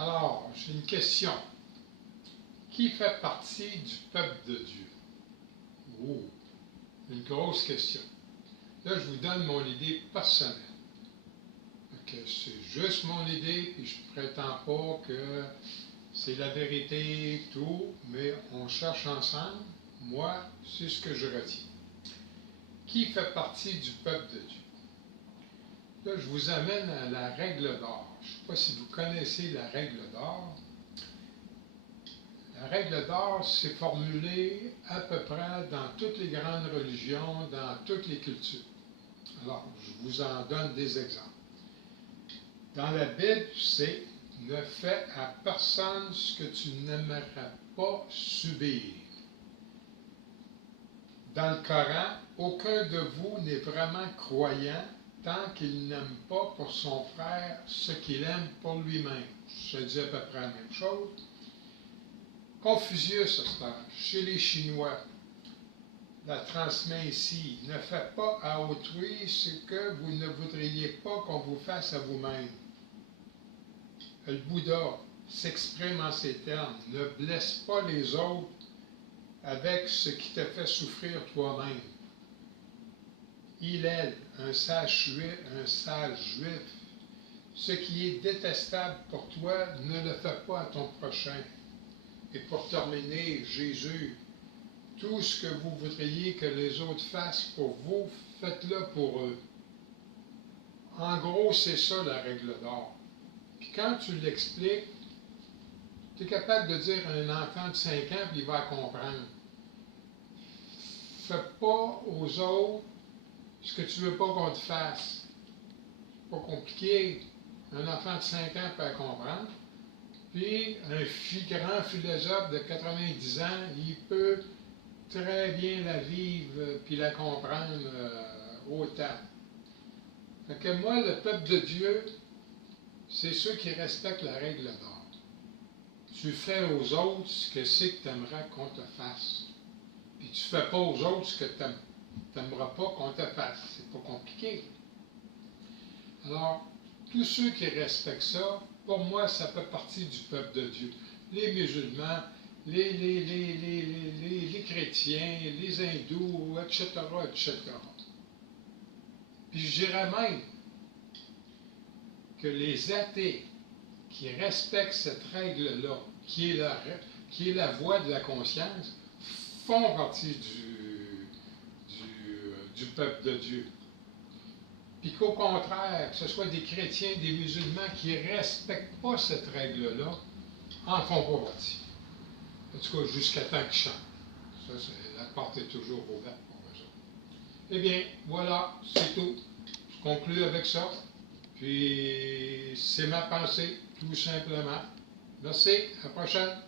Alors, j'ai une question. Qui fait partie du peuple de Dieu? Oh, une grosse question. Là, je vous donne mon idée personnelle. C'est juste mon idée, puis je ne prétends pas que c'est la vérité, tout, mais on cherche ensemble. Moi, c'est ce que je retiens. Qui fait partie du peuple de Dieu? Là, je vous amène à la règle d'or. Je ne sais pas si vous connaissez la règle d'or. La règle d'or, c'est formulé à peu près dans toutes les grandes religions, dans toutes les cultures. Alors, je vous en donne des exemples. Dans la Bible, c'est « Ne fais à personne ce que tu n'aimerais pas subir ». Dans le Coran, aucun de vous n'est vraiment croyant tant qu'il n'aime pas pour son frère ce qu'il aime pour lui-même. Je dis à peu près la même chose. Confucius, chez les Chinois, la transmet ici. Ne faites pas à autrui ce que vous ne voudriez pas qu'on vous fasse à vous-même. Le Bouddha s'exprime en ces termes. Ne blesse pas les autres avec ce qui te fait souffrir toi-même. Hillel, un sage juif, ce qui est détestable pour toi, ne le fais pas à ton prochain. Et pour terminer, Jésus, tout ce que vous voudriez que les autres fassent pour vous, faites-le pour eux. En gros, c'est ça la règle d'or. Puis quand tu l'expliques, tu es capable de dire à un enfant de 5 ans, puis il va comprendre. Fais pas aux autres ce que tu ne veux pas qu'on te fasse. C'est pas compliqué. Un enfant de 5 ans peut comprendre. Puis un grand philosophe de 90 ans, il peut très bien la vivre puis la comprendre autant. Fait que moi, le peuple de Dieu, c'est ceux qui respectent la règle d'or. Tu fais aux autres ce que c'est que tu aimerais qu'on te fasse. Puis tu ne fais pas aux autres ce que tu n'aimeras pas qu'on te fasse. C'est pas compliqué. Alors, tous ceux qui respectent ça, pour moi, ça fait partie du peuple de Dieu. Les musulmans, les chrétiens, les hindous, etc., etc. Puis je dirais même que les athées qui respectent cette règle-là, qui est la voie de la conscience, font partie du peuple de Dieu. Puis qu'au contraire, que ce soit des chrétiens, des musulmans qui ne respectent pas cette règle-là, en font pas partie. En tout cas, jusqu'à temps qu'ils chantent. Ça, la porte est toujours ouverte pour eux autres. Eh bien, voilà, c'est tout. Je conclue avec ça. Puis, c'est ma pensée, tout simplement. Merci, à la prochaine.